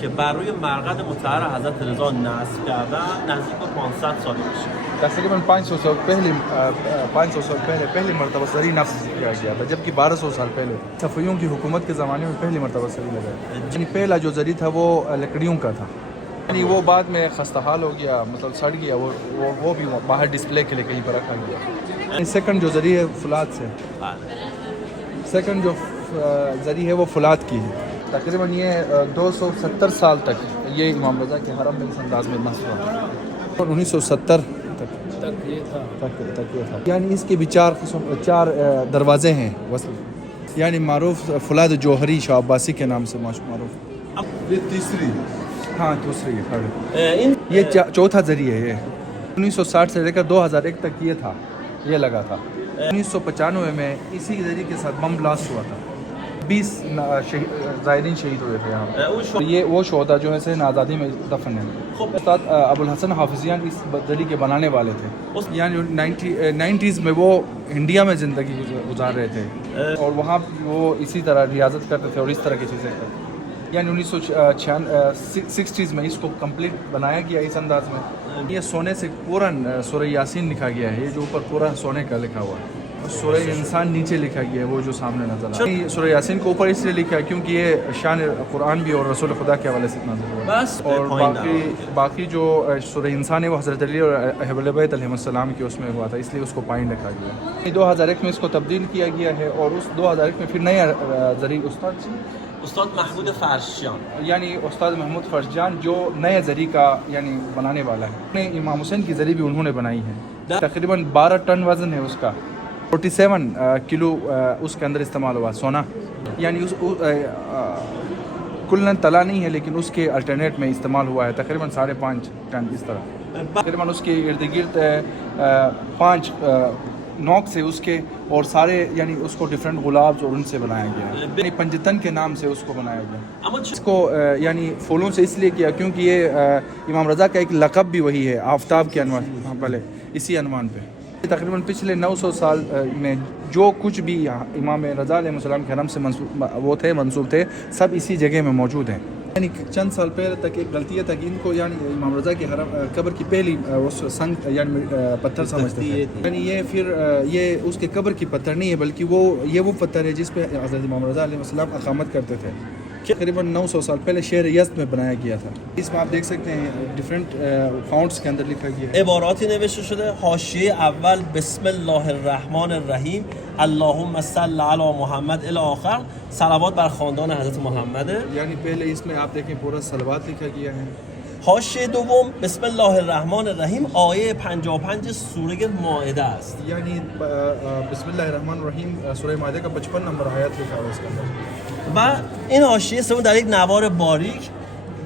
که بر روی مرقد مطهر حضرت رضا نصب کردن نزدیک به 500 سال میشه. تقریباً 500 سال پہلے پہلی مرتبہ زری نفس کیا گیا تھا، جبکہ 1200 سال پہلے صفویوں کی حکومت کے زمانے میں پہلی مرتبہ زری لگایا. یعنی پہلا جو زری تھا وہ لکڑیوں کا تھا، یعنی وہ بعد میں خستہ حال ہو گیا، مطلب سڑ گیا، وہ بھی باہر ڈسپلے کے لیے کہیں پر رکھا گیا. یعنی سیکنڈ جو زری ہے فولاد سے، سیکنڈ جو زری ہے وہ فولاد کی ہے. تقریباً یہ 270 سال تک یہ امام رضا کے حرم میں اس انداز میں نصب ہوا، اور 1970 تک یہ تھا. یعنی اس کے بھی چار دروازے ہیں وصل، یعنی معروف فولاد جوہری شاہ عباسی کے نام سے معروف. یہ تیسری، ہاں دوسری ہے. یہ چوتھا ذریعہ ہے. یہ 1960 سے لے کر 2001 تک یہ تھا، یہ لگا تھا. 1995 میں اسی ذریعے کے ساتھ بم بلاسٹ ہوا تھا، 20 زائرین شہید ہوئے تھے یہاں پہ. یہ وہ شہدا جو ہے سین آزادی میں دفن ہیں. استاد ابوالحسن حافظیان اس ذریعے کے بنانے والے تھے. یعنی 90s میں وہ انڈیا میں زندگی گزار رہے تھے، اور وہاں وہ اسی طرح ریاضت کرتے تھے اور اس طرح کی چیزیں کرتے تھے. یعنی 1960s میں اس کو کمپلیٹ بنایا گیا اس انداز میں. یہ سونے سے پورا سورہ یاسین لکھا گیا ہے، یہ جو اوپر پورا سونے کا لکھا ہوا ہے. سورہ انسان نیچے لکھا گیا ہے، وہ جو سامنے نظر آ رہا ہے. سورہ یاسین کو اوپر اس لیے لکھا ہے کیونکہ یہ شان قرآن بھی اور رسول خدا کے حوالے سے نازل ہوا ہے. اور باقی جو سورہ انسان ہے وہ حضرت علی اور اہل بیت علیہ السلام کے اس میں ہوا تھا، اس لیے اس کو پوائنٹ رکھا گیا. 2001 میں اس کو تبدیل کیا گیا ہے، اور اس 2001 میں پھر نیا ذریعہ استاد محمود فرشجان، یعنی استاد محمود فرشجان جو نئے ذریعہ کا یعنی بنانے والا ہے. امام حسین کی ذریعہ بھی انہوں نے بنائی ہے. تقریباً 12 ٹن وزن ہے اس کا، 47 کلو اس کے اندر استعمال ہوا سونا. یعنی اس کلن تلا نہیں ہے، لیکن اس کے الٹرنیٹ میں استعمال ہوا ہے تقریباً 5.5 ٹن اس طرح. تقریباً اس کے ارد گرد 5 نوک سے اس کے، اور سارے یعنی اس کو ڈفرینٹ گلابز اور ان سے بنایا گیا ہے. یعنی پنجتن کے نام سے اس کو بنایا گیا. اس کو یعنی پھولوں سے اس لیے کیا کیونکہ یہ امام رضا کا ایک لقب بھی وہی ہے، آفتاب کے عنوان پہلے اسی عنوان پہ. تقریباً پچھلے 900 سال میں جو کچھ بھی امام رضا علیہ السلام کے حرم سے منسوب تھے سب اسی جگہ میں موجود ہیں. یعنی چند سال پہلے تک ایک غلطی تھا کہ ان کو یعنی امام رضا کے حرم قبر کی پہلی سنگ یعنی پتھر سمجھتے تھے. یعنی یہ پھر یہ اس کے قبر کی پتھر نہیں ہے، بلکہ وہ پتھر ہے جس پہ حضرت امام رضا علیہ السلام اقامت کرتے تھے. تقریباً 900 سال پہلے شہر یزد میں بنایا گیا تھا. اس میں آپ دیکھ سکتے ہیں ڈفرینٹ فاؤنٹس کے اندر لکھا گیا ہے. عباراتی نوشته شده. حاشیه اول بسم الله الرحمن الرحیم اللهم صل علی محمد الی آخر، صلوات بر خاندان حضرت محمد. یعنی پہلے اس میں آپ دیکھیں پورا صلوات لکھا گیا ہے. حاشیه دوم بسم الله الرحمن الرحیم آیه 55 سوره مائده است. یعنی بسم الله الرحمن الرحیم سوره مائده کا 55 نمبر آیت لکھا ہوا ہے اس کے اندر. و این حاشیه سوم در یک نوار باریک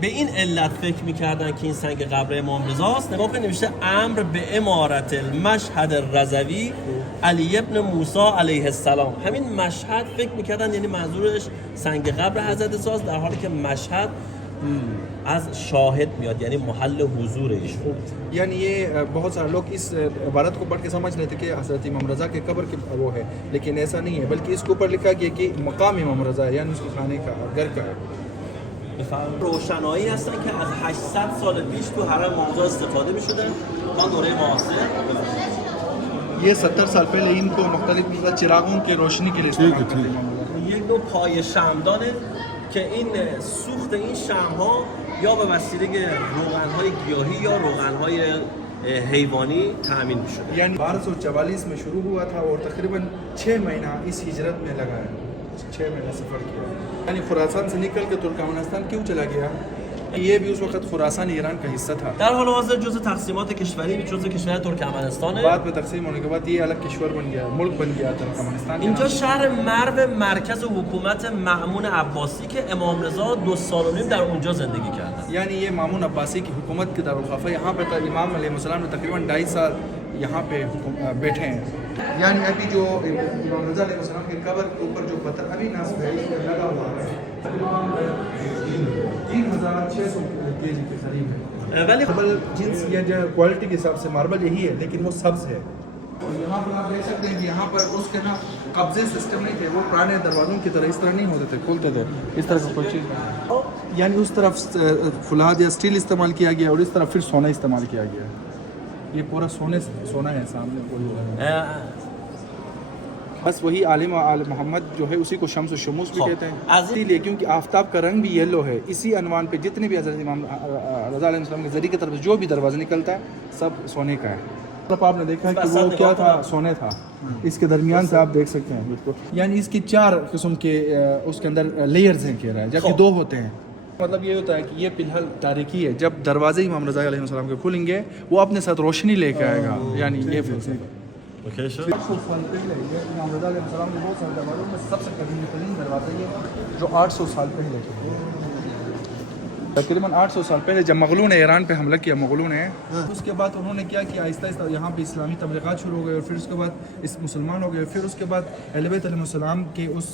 به این علت فکر می‌کردن که این سنگ قبر امام رضا است. نگاه کنید نوشته امر به امارت المشهد الرضوی علی ابن موسی علیه السلام. همین مشهد فکر می‌کردن یعنی منظورش سنگ قبر حضرت رضا است، در حالی که مشهد از شاهد میاد یعنی محل حضور ایشون. یعنی یہ بہت سارے لوگ اس عبارت کو پڑھ کے سمجھ رہے تھے کہ حضرت امام رضا کے قبر کے وہ ہے، لیکن ایسا نہیں ہے، بلکہ اس کے اوپر لکھا گیا کہ مقام امام رضا ہے، یعنی اس کے خانے کا گھر کا ہے. روشنایی هستن که از 800 سال پیش تو حرم امام رضا استفاده می‌شده تا دوره معاصر. یہ 70 سال پہلے ان کو مختلف چراغوں کے روشنی کے لیے استعمال کرتے تھے امام رضا. یک نوع پای شمعدانه که این سوخت این شمع‌ها یا به وسیله روغن‌های گیاهی یا روغن‌های حیوانی تامین می‌شد. یعنی 1244 میں شروع ہوا تھا اور تقریباً 6 مہینہ اس ہجرت میں لگا ہے، 6 مہینہ سفر کیا. یعنی خراسان سے نکل کے ترکمانستان کیوں چلا گیا؟ یہ بھی اس وقت خراسان ایران کا حصہ تھا. در حال حاضر جزء تقسیمات کشوری جزء کشور ترکمنستان ہے. بعد میں تقسیم ہونے کے بعد یہ الگ کشور بن گیا، ملک بن گیا ترکمنستان. اینجا شهر مرو مرکز حکومت مأمون عباسی که امام رضا 2.5 سال در اونجا زندگی کردن. یعنی یہ مامون عباسی کی حکومت کے دارالخلافہ یہاں پہ تھا. امام علیہ السلام نے تقریباً 2.5 سال یہاں پہ بیٹھے ہیں. یعنی ابھی جو امام رضا علیہ السلام کے قبر کے اوپر جو پتھر ابھی نصب ہے اس میں لگا ہوا ہے 3600 kg کے قریب ہے. ولی ماربل جنس یا جو کوالٹی کے حساب سے ماربل یہی ہے، لیکن وہ سبز ہے. اور یہاں پر آپ دیکھ سکتے ہیں کہ یہاں پر اس کے نا قبضے سسٹم نہیں تھے, وہ پرانے دروازوں کی طرح اس طرح نہیں ہوتے تھے, کھلتے تھے اس طرح سے کوئی چیز, یعنی اس طرف فولاد یا اسٹیل استعمال کیا گیا اور اس طرف پھر سونا استعمال کیا گیا. یہ پورا سونا ہے سامنے. بس وہی عالم آل محمد جو ہے اسی کو شمس و شموس بھی کہتے ہیں, اسی لیے کیونکہ آفتاب کا رنگ بھی یلو ہے. اسی عنوان پہ جتنے بھی حضرت امام رضا علیہ السلام کے ذریعے کی طرف جو بھی دروازہ نکلتا ہے سب سونے کا ہے. آپ نے دیکھا کہ وہ کیا تھا, سونے تھا. اس کے درمیان سے آپ دیکھ سکتے ہیں بالکل, یعنی اس کی 4 قسم کے اس کے اندر لیئرز ہیں کہہ رہا ہے, جبکہ 2 ہوتے ہیں. مطلب یہ ہوتا ہے کہ یہ فی الحال تاریکی ہے, جب دروازے امام رضا علیہ السلام کے کھلیں گے وہ اپنے ساتھ روشنی لے کے آئے گا. یعنی یہ فلسفہ اوکے شو 800 سال پہلے یہ امام رضا علیہ السلام کے بہت سارے دروازوں میں سب سے قدیم ترین دروازہ یہ جو 800 سال پہلے کے تقریباً 800 سال پہلے جب مغلوں نے ایران پہ حملہ کیا, مغلوں نے, اس کے بعد انہوں نے کیا کیا آہستہ آہستہ یہاں پہ اسلامی تبلیغات شروع ہو گئے, اور پھر اس کے بعد اس مسلمان ہو گئے. پھر اس کے بعد اہل بیت علیہ السلام کے اس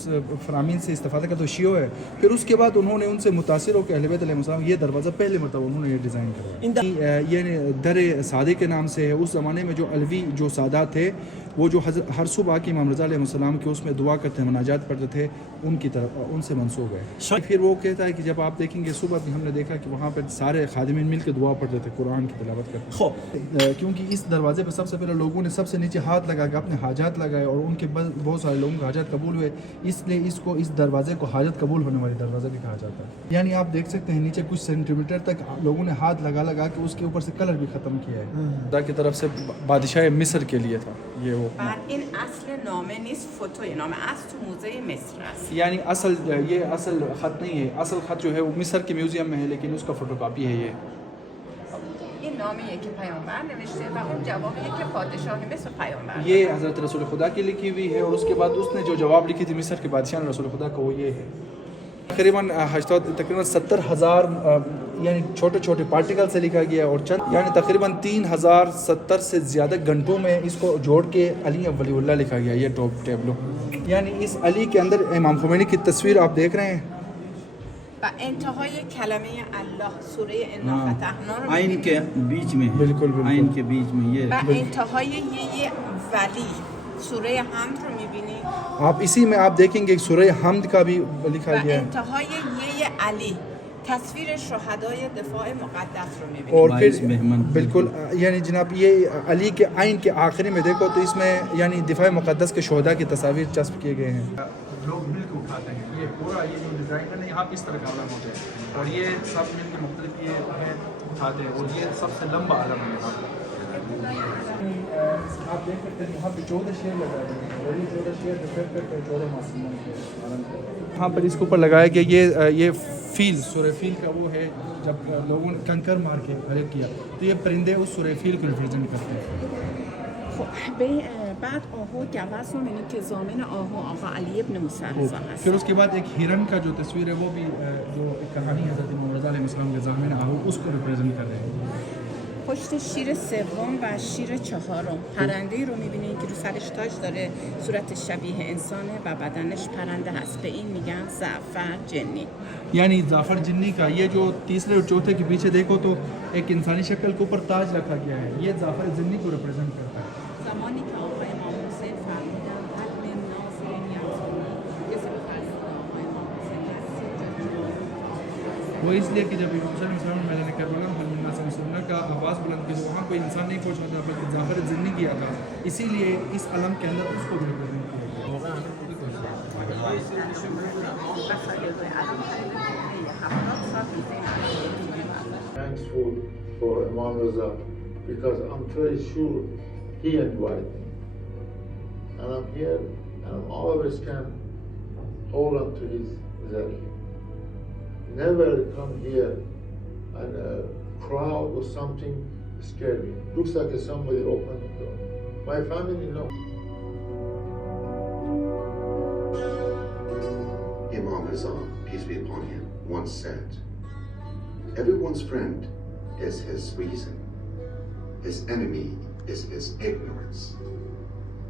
فرامین سے استفادہ کا تو شیعہ ہے. پھر اس کے بعد انہوں نے ان سے متاثر ہو کے اہل بیت علیہ السلام یہ دروازہ پہلے مرتبہ انہوں نے یہ ڈیزائن کروایا. یہ در سادے کے نام سے ہے. اس زمانے میں جو علوی جو سادات تھے وہ جو ہر صبح کے امام رضا علیہ السلام کے اس میں دعا کرتے ہیں, مناجات پڑھتے تھے, ان کی طرف ان سے منسوب ہے. پھر وہ کہتا ہے کہ جب آپ دیکھیں گے صبح بھی ہم نے دیکھا کہ وہاں پہ سارے خادمین مل کے دعا پڑھتے تھے, قرآن کی تلاوت کرتے تھے. کیونکہ اس دروازے پہ سب سے پہلے لوگوں نے سب سے نیچے ہاتھ لگا کے اپنے حاجات لگائے, اور ان کے بہت سارے لوگوں کے حاجات قبول ہوئے. اس لیے اس دروازے کو حاجت قبول ہونے والی دروازہ بھی کہا جاتا ہے. یعنی آپ دیکھ سکتے ہیں نیچے کچھ سینٹی میٹر تک لوگوں نے ہاتھ لگا کے اس کے اوپر سے کلر بھی ختم کیا ہے. خدا کی طرف سے بادشاہ مصر کے لیے تھا یہ. وہ این اصل نامه نیست, فوتوی نامه از تو موزه مصر است. یعنی یہ اصل خط نہیں ہے. اصل خط جو ہے وہ مصر کے میوزیم میں ہے, لیکن اس کا فوٹو کاپی ہے. این نامه‌ای که پیامبر نوشته و اون جوابی که پادشاه مصر پیامبر. یہ حضرت رسول خدا کی لکھی ہوئی ہے, اور اس کے بعد اس نے جو جواب لکھی تھی مصر کے بادشاہ نے رسول خدا کو, وہ یہ ہے. تقریباً 70,000 یعنی چھوٹے چھوٹے پارٹیکل سے لکھا گیا, اور چند یعنی تقریباً 3070 سے زیادہ گھنٹوں میں اس کو جوڑ کے علی ولی اللہ لکھا گیا. یہ ٹاپ ٹیبلو, یعنی اس علی کے اندر امام خمینی کی تصویر آپ دیکھ رہے ہیں. و انتهای کلمه الله سوره انا فتحنا رو عین کے بیچ میں, بالکل عین کے بیچ میں یہ و انتهای یہ ولی سوره حمد رو می‌بینی, آپ اسی میں آپ دیکھیں گے سورہ حمد کا بھی لکھا و گیا ہے. انتهای یہ علی تصویر شهدای دفاع مقدس رو می‌بینی. اور باعث پھر بہمن. بالکل یعنی جناب یہ علی کے عین کے آخری میں دیکھو تو اس میں یعنی دفاع مقدس کے شہداء کی تصاویر چسپ کیے گئے ہیں. لوگ مل کے اٹھاتے ہیں یہ پورا, یہ جو ڈیزائن ہے یہاں اس طرح کا علم ہوتا ہے, اور یہ سب مل کے مختلف یہ ہے اٹھاتے ہیں, اور یہ سب سے لمبا علم ہے یہاں پر. آپ دیکھ سکتے ہیں یہاں پہ 14 شیر لگائے گئے ہیں, اور یہ 14 شیر ڈیفیکٹ کرتے ہیں 14 معصوموں کے علم کو. یہاں پر اس کے اوپر لگایا گیا یہ فیل, سورہ فیل کا وہ ہے جب لوگوں نے کنکر مار کے ہلاک کیا, تو یہ پرندے اس سورہ فیل کو ریپرزینٹ کرتے ہیں. بعد آهو گوز رو می‌بینی که ضامن آهو آقا علی ابن موسی رضا هست. پھر اس کے بعد ایک ہرن کا جو تصویر ہے وہ بھی جو ایک کہانی حضرت امام رضا علیہ السلام کے ضامن آہو اس کو ریپرزینٹ کر رہے ہیں. پشت شیر سوم و شیر چهارم پرنده‌ای رو می‌بینی که رو سرش تاج داره, صورت شبیه انسانه و بدنش پرنده هست. به این میگن زعفر جنی. یعنی زعفر جنی کا یہ جو تیسرے اور چوتھے کے پیچھے دیکھو تو ایک انسانی شکل کے اوپر تاج رکھا گیا ہے, یہ زعفر جنی کو ریپرزینٹ کرتا ہے. زمانی که آقای امام حسین فرمودن قلب ناصر نیازانی یه سپس آقای امام حسین وہ اس لیے کہ جب امام حسین علیہ السلام نے میدان کربلا میں الناس مسلمہ کا آواز بلند کی تو وہاں کوئی انسان نہیں پہنچا تھا, بلکہ زعفر جنی کیا تھا. اسی لیے اس علم کے اندر اس کو بھی ریپرزینٹ کیا گیا. Thankful for Imam Raza because I'm very sure he invited me. And I'm here and I always can hold on to his zari. Never come here and a crowd or something scared me. Looks like somebody opened the door. My family knows. Imam Raza, peace be upon him, once said, "Everyone's friend is his reason. His enemy is his ignorance.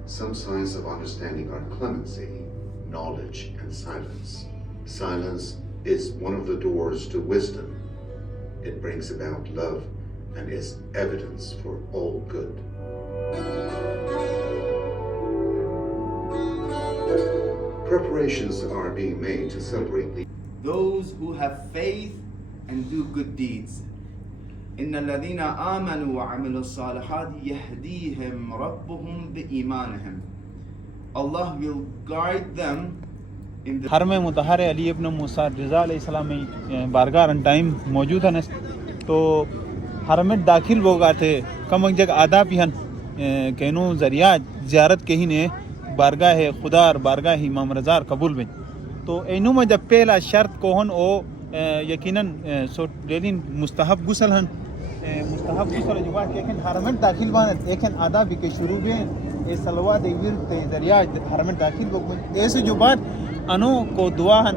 Some signs of understanding are clemency, knowledge, and silence. Silence is one of the doors to wisdom. It brings about love and is evidence for all good." Preparations are being made to celebrate the those who have faith and do good deeds. إن الذين آمنوا وعملوا الصالحات يهديهم ربهم بإيمانهم. Allah will guide them in the حرم مطہر علی ابن موسیٰ رضا علیہ السلام میں بارگاہ رن ٹائم موجود ہیں تو حرم میں داخل وہ گا تھے کم جگہ آداب ہی ہیں کہنوں ذریعہ زیارت کے ہی نے بارگاہ خدا اور بارگاہ امام رضا قبول بن تو اینو میں جب پہلا شرط کوہن او یقیناً سو لیلین مستحب غسل ہن مستحب غسل جو بات لیکن حرم میں داخل بانت لیکن آداب کے شروع میں اے صلوات ورد ذریعہ حرم میں داخل وہ ایسے جو بات انو کو دعا ہن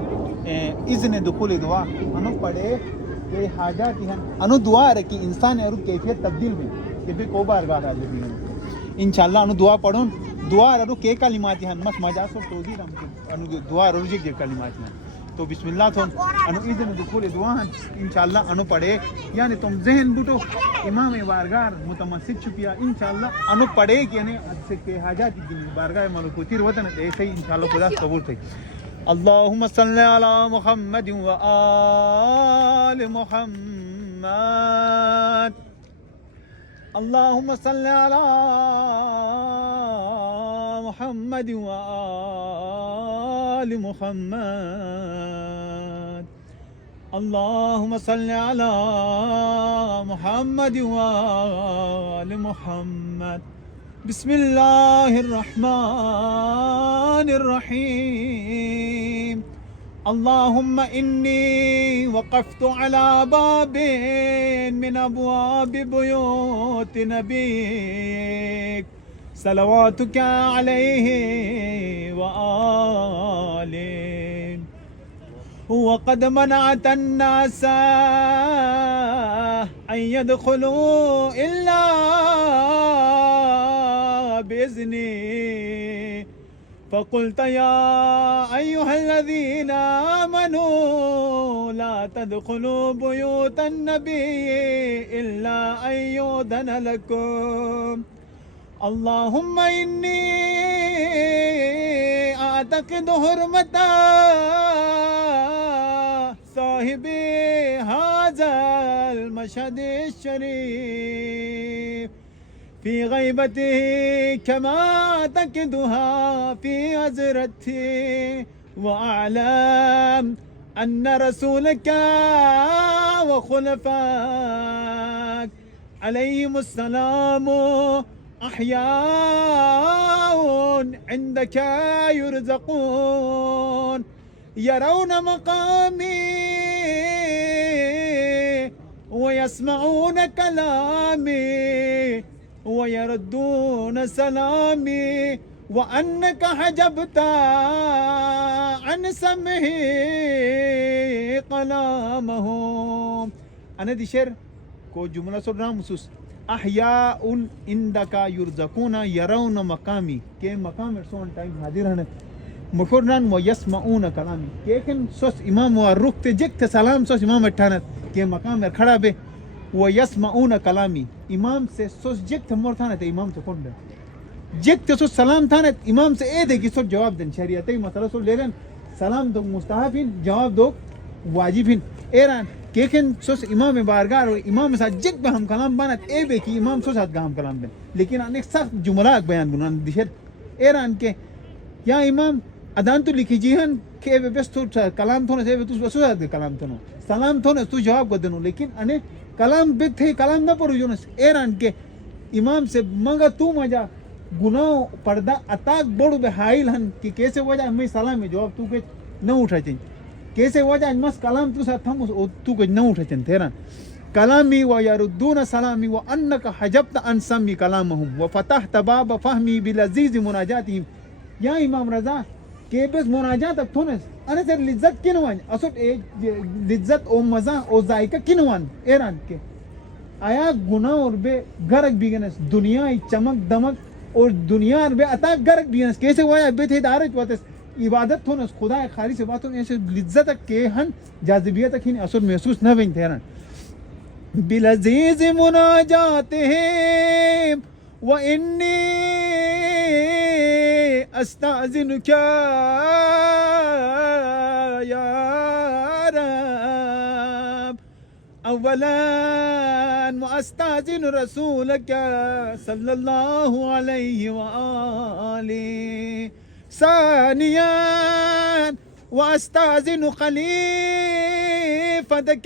اذن دخول دعا انو پڑھے کہ حاجات ہن انو دعا ہے کہ انسان اور کیفیت تبدیل میں کہ بھی کو بارگاہ حاضر بھی انشاءاللہ انو دعا پڑھون دعا رو کے کلمات ہیں مس مجاز اور توضیح ہم انو دعا رو کے کلمات ہیں تو بسم اللہ تھون انو اذن دخول دعا ہیں انشاءاللہ انو پڑھے یعنی تم ذہن بٹو امام بارگاہ متمسک چھپیا انشاءاللہ انو پڑھے کہ یعنی سے کہ حاجات کی بارگاہ ملکوتی وطن ایسے ہی انشاءاللہ خدا قبول تھے اللہم صلی علی محمد و آل محمد اللہم صلی علی محمد و آل محمد اللہم صلی علی محمد و آل محمد بسم اللہ الرحمن الرحیم اللہم انی وقفت على باب من ابواب بیوت نبیک صلواتک علیہ وآلہ وقد منعت الناس ان يدخلوا الا بإذنی فقلت يا أيها الذين آمنوا لا تدخلوا بيوت النبي إلا أن يؤذن لكم اللهم إني أعتقد حرمة صاحب هذا المشهد الشريف في غيبته كما أعتقدها في حضرته وأعلم أن رسولك وخلفاك عليهم السلام أحياء عندك يرزقون يرون مقامي ويسمعون كلامي ويردون سلامي وأنك حجبت عن سمه قلامهم أنا دي شعر کو جملہ سن رہا مخصوص احیاء عندك يرزقون يرون مقامی کہ مقام ارسون ٹائم حاضر ہیں مخورنان و یسمعون کلامی لیکن سوس امام و رخت جکت سلام سوس امام اٹھانت کہ مقام کھڑا بے و یسمعون کلامی امام سے سوس جکت مرتانت امام سے کون جکت سوس سلام تھانت امام سے اے دے کی سوس جواب دن شریعتی مسئلہ سو لیلن سلام دو مستحبین جواب دو واجبین ایران لیکن سوس امام بارگاہ اور امام ساتھ جک بے ہم کلام بانت اے بے کی امام سو ساتھ ہم کلام بین لیکن انیک سخت جملات بیان بنان دیشر ایران کے یا امام ادان تو لکھی جیہن کہ اے بے تو کلام تھونے سے تو سو ساتھ کلام تھونے سلام تھونے تو جواب کو دنو لیکن انے کلام بے تھے کلام نہ پڑھو جونس ایران کے امام سے منگا تو مجا گناہ پردہ اتاک بڑو بے حائل ہن کہ کیسے وجہ ہمیں سلام میں جواب تو کہ نہ اٹھا چاہیے کیسے وجہ مس کلام تو ساتھ ہم تو کہ نہ اٹھا چاہیے تیران کلامی و یردون سلامی و انک حجبت ان سمی کلامہم و فتحت باب فہمی بلذیذ مناجاتہم یا امام رضا کہ بس مناجات اب تھونس انا سر لذت کنوان اصل لذت او مزہ او ذائقہ کنوان ایران کے آیا گناہ اور بے گرگ بیگنس دنیا چمک دمک اور دنیا اور بے عطا گرگ بیگنس کیسے وجہ بے تھے دارج واتس عبادت تھونس خدا خالی سے باتوں ایسے لذت کے ہن جاذبیت تک ہن اصل محسوس نہ بین تھے بلذیذ مناجاتہم وانی أستأذنك يا رب أولا وأستأذن رسولك صلى الله عليه وآله ثانيا وأستأذن خليفتك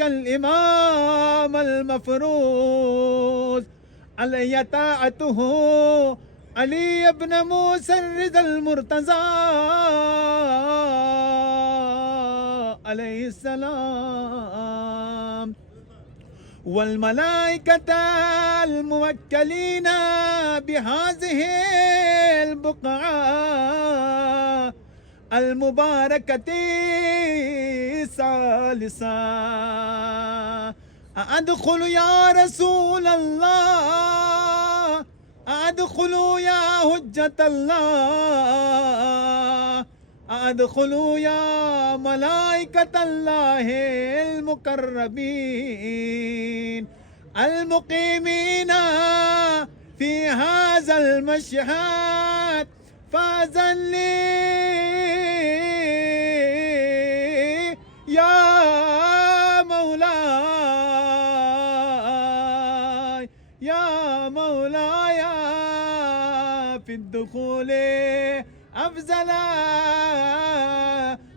الإمام المفروض علي طاعته علي بن موسى الرضا المرتضى عليه السلام والملائكة الموكلين بهذه البقعة المباركة ثالثا أدخل يا رسول الله أدخل يا حجة الله أدخل يا ملائكة الله المقربين المقيمين في هذا المشهد فأذن لي يا مولاي يا مولاي في الدخول أفضل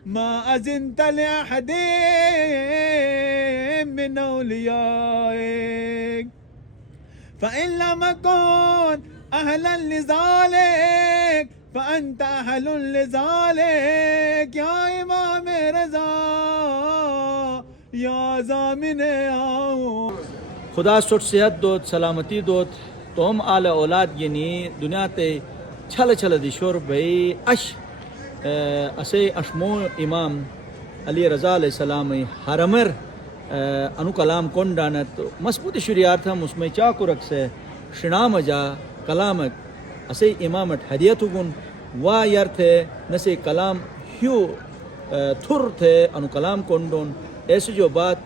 ما أذنت لأحد من أوليائك فإن لم أكن أهلا لذلك فأنت أهل لذلك يا إمام رضا يا زامن آؤ خدا سٹ صحت دوت سلامتی دوت توم آل اولاد گینی دنیا تے چھل چھل دیشور بھئی اش اسے اشمو امام علی رضا علیہ السلام حرمر انو کلام کونڈانت مسبوط شریعت ہم اس میں چاکو رکھ سے شنام جا کلامک اسے امامت حدیت گن وا یر تھے نسے کلام ہیو تھر تھے انو کلام کونڈون ایسے جو بات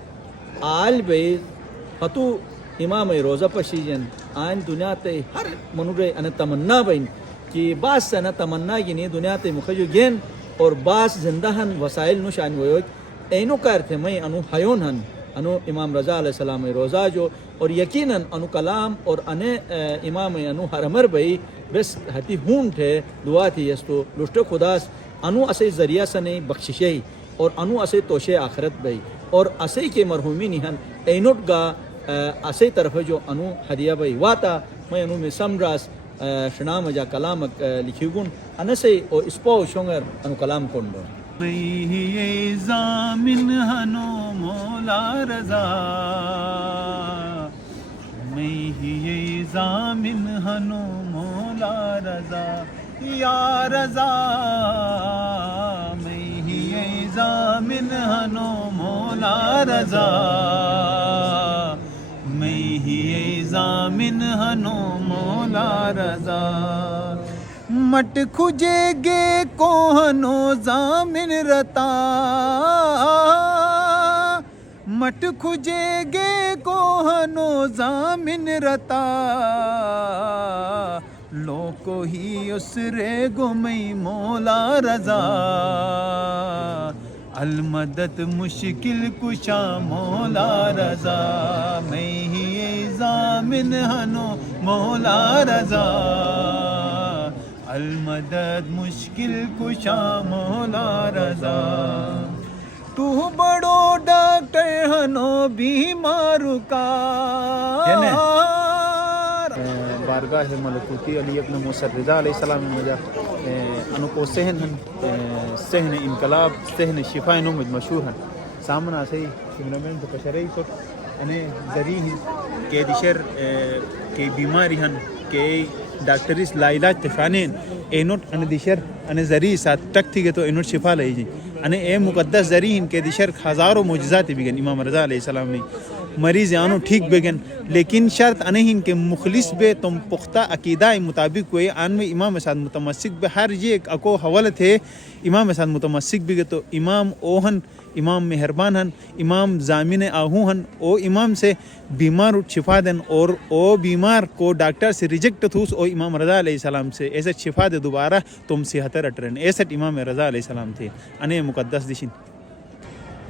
آل بھئی فتو امام روزہ پشیجن آئین دنیا تے ہر منورے ان تمنا بین کہ بعض سے نا تمنا گینی دنیا تے مخجو گین اور بعض زندہن وسائل نشان ویوک اینو کار تھے میں انو حیون ہن انو امام رضا علیہ السلام روزہ جو اور یقیناً انو کلام اور انے امام انو حرمر بھئی بس ہتی ہون تھے دعا تھی یستو لشتو خداس انو اسے ذریعہ سنے بخششی اور انو اسے توشے آخرت بھئی اور اسے کے مرحومی نیہن اینوٹ گا اسے طرف جو انو ہدیہ بھئی واتا میں انو میں سمراس شنام جا کلامک لکھیگون انسے او اسپو شنگر انو کلام کندو میں زامن ہنو مولا رضا میں زامن ہنو مولا رضا یا رضا میں زامن ہنو مولا رضا میں زامن ہنو مولا رضا مٹ کھجے گے کوہنو زامن رتا مٹ کھجے گے کوہنو زامن رتا لوکو ہی اسرے گمئی مولا رضا المدد مشکل کشا مولا رضا میں ہی زامن ہنو مولا رضا المدد مشکل کشا مولا رضا تو بڑو ڈاکٹر ہنو بیمارو کا بارگاہ ملکوتی علی ابن موسیٰ رضا علیہ السلام مجا انو کو سہن سہن انقلاب سہن شفا نومج مشہور ہیں سامنا سے کیمرامین تو پشرئی سوٹ انہیں ذریع ہیں کہ دیشر کہ بیماری ہیں کہ ڈاکٹریس لا علاج تفانین اینوٹ ان دیشر ان ذریع ساتھ تک تھی کہ تو اینوٹ شفا لئی جی ان اے مقدس ذریع ہیں کہ دیشر ہزاروں معجزات بھی گئن امام رضا علیہ السلام نے مریض آنو ٹھیک بگن لیکن شرط انہیں کہ مخلص بے تم پختہ عقیدہ مطابق کوئی آن میں امام ساتھ متمسک بے ہر یہ ایک اکو حوالت ہے امام ساتھ متمسک بھی تو امام اوہن امام مہربان ہن امام ضامن آہو ہن او امام سے بیمار شفا دن اور او بیمار کو ڈاکٹر سے ریجیکٹ تھوس او امام رضا علیہ السلام سے ایسے شفا دے دوبارہ تم صحت رٹرن ایسے امام رضا علیہ السلام تھے انے مقدس دشن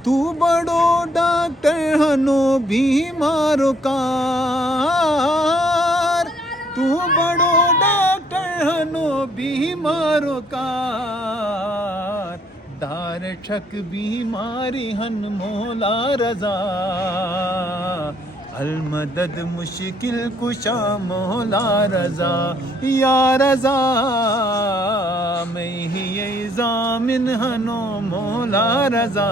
تو بڑو ڈاکٹر ہنو بیمارو کار تو بڑو ڈاکٹر ہنو بیمارو کار دار ٹھک بیماری ہن مولا رضا المدد مشکل کشا مولا رضا یا رضا میں ہی ضامن ہنو مولا رضا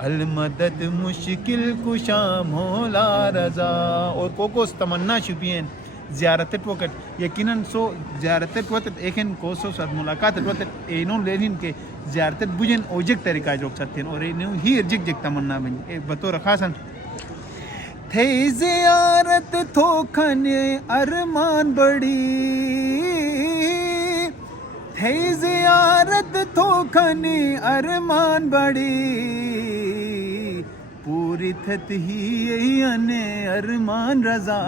المدد مشکل کشا مولا رضا اور کوکوس تمنا شپین زیارت وقت یقیناً سو زیارت وقت ایکن کوسو ساتھ ملاقات وقت اینوں لینن کے زیارت بجن اوجک طریقہ جو سکتے ہیں اور اینوں ہی ارجک جک تمنا بن بطور خاصاً تھے زیارت تھوکھنے ارمان بڑی تھے زیارت تھوکھنے ارمان بڑی پوری تھت ہی انے ارمان رضا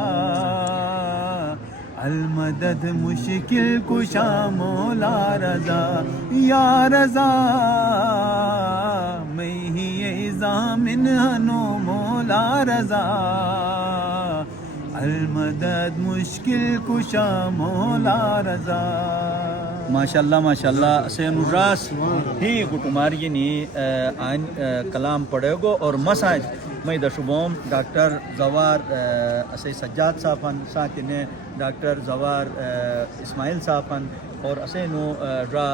المدد مشکل کشا مولا رضا یا رضا میں ہی ضامن ہنو مولا رضا المدد مشکل کشا مولا رضا ماشاءاللہ سین الراس ہی گٹماری نی آئین کلام پڑھے گو اور مساج میں دشبوم ڈاکٹر زوار اسے سجاد صاحبان ساتھ نے ڈاکٹر زوار اسماعیل صاحبان اور اسے نو را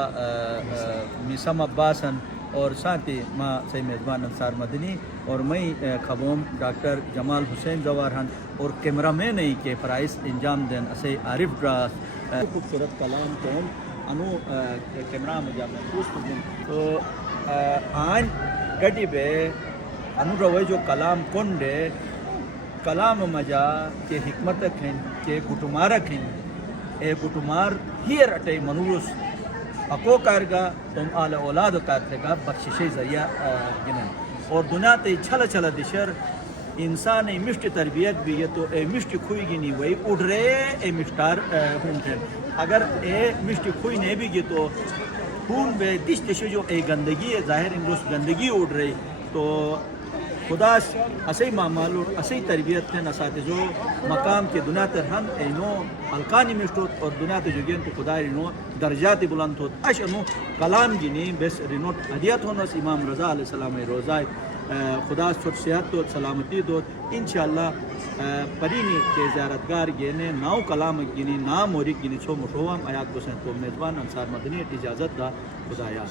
میسم عباسن اور ساتھی ماں سے میزبان انصار مدنی اور میں خبوم ڈاکٹر جمال حسین زوار ہن اور کیمرہ مین نہیں کہ فرائض انجام دین اسے عارف ڈراس خوبصورت کلام تو انو کیمرہ میں جا محفوظ کردن تو آن گڑی بے انو روی جو کلام کن دے کلام مجا کے حکمت کھن کے گٹمارا کھن اے گٹمار ہی رٹے منورس اکو کارگا تم آل اولاد کارتے گا بخششی ذریعہ گنن اور دنیا تے چھل چھل دشر انسان مشت تربیت بھی یہ تو اے مشت کھوئی گی نہیں وہی اڑ رہے اے مشتار ہون تھے اگر اے مشت کھوئی نہیں بھی گی تو خون بے دش دشے جو اے گندگی ہے ظاہر انگلس گندگی اڑ رہی تو خدا اسی معمال اور اسی تربیت تھے اساتذو مقام کے دنیا تر ہم اینو القانی مشتوت اور دنیا تے جوگین تو خدا اینو درجات بلند ہوت اش انو کلام گینی بس رینوٹ ہدیت ہونس امام رضا علیہ السلام روزہ خدا چھوٹ صحت دو سلامتی دو انشاءاللہ پرینی کے زیارتگار گینے ناو کلام گینی نام موری گینی چھو مشوام آیات کو سن تو میزبان انصار مدنی اجازت دا خدایا